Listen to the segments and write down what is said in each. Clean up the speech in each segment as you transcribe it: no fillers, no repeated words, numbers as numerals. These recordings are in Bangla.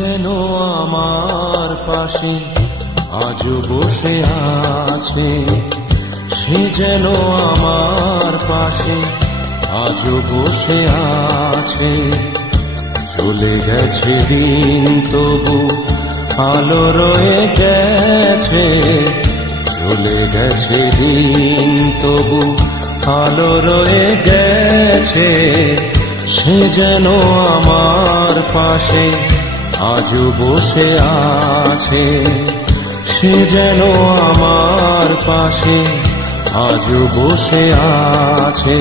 যেন আমার পাশে আজও বসে আছে, সে যেন আমার পাশে আজও বসে আছে। চলে গেছে দিন তবু আলো রয়ে গেছে, চলে গেছে দিন তবু আলো রয়ে গেছে। সে যেন আমার পাশে আজও বসে আছে, সে যেন আমার পাশে আজও বসে আছে।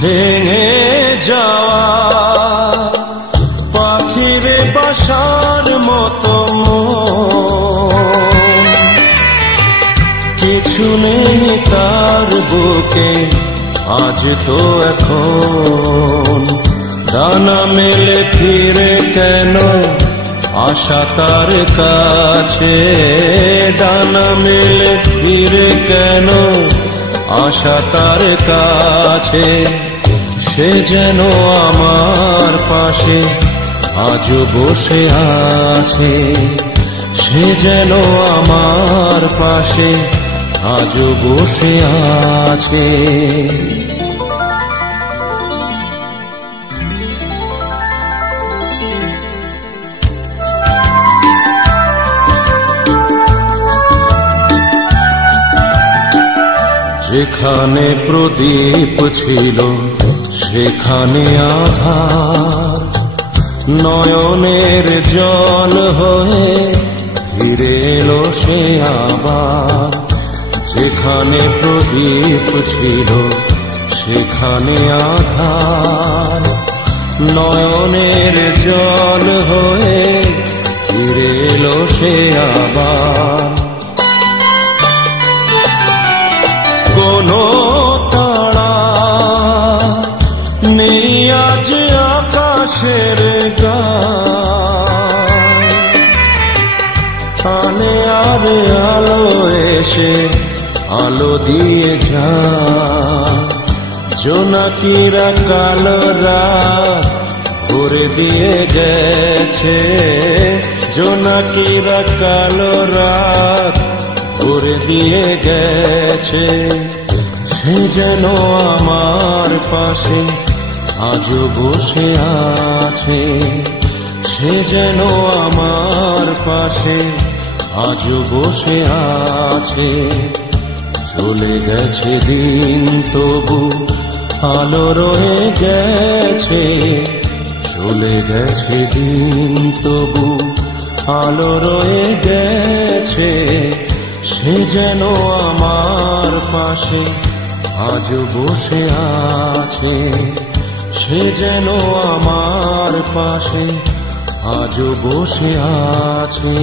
ভেঙে যাওয়া পাখির বাসার মতো কিছু নেই তার বুকে আজ তো এখন। ডানা মেলে ফিরে কেন আশা তার কাছে, ডানা মেলে ফিরে কেন আশা তার কাছে। সে যেন আমার পাশে আজও বসে আছে, সে যেন আমার পাশে আজও বসে আছে। যেখানে প্রদীপ ছিল সেখানে আধার, নয়নের জল হয়ে ফিরে এলো সে আবার। যেখানে প্রদীপ ছিল সেখানে আধার, নয়নের জল হয়ে ফিরে এলো সে আবার। কোনো তারা নেই আজ আকাশের গানে, আর আলো এসে আলো দিয়ে যায়। জোনাকিরা কালো রাত ভরে দিয়ে গেছে, জোনাকিরা কালো রাত ভরে দিয়ে গেছে। সে যেন আমার পাশে আজও বসে আছে, সে যেন আমার পাশে আজও বসে আছে। চলে গেছে দিন তবু আলো রয়ে গেছে, চলে গেছে দিন তবু আলো রয়ে গেছে। সে যেন আমার পাশে আজও বসে আছে, সে যেন আমার পাশে আজও বসে আছে।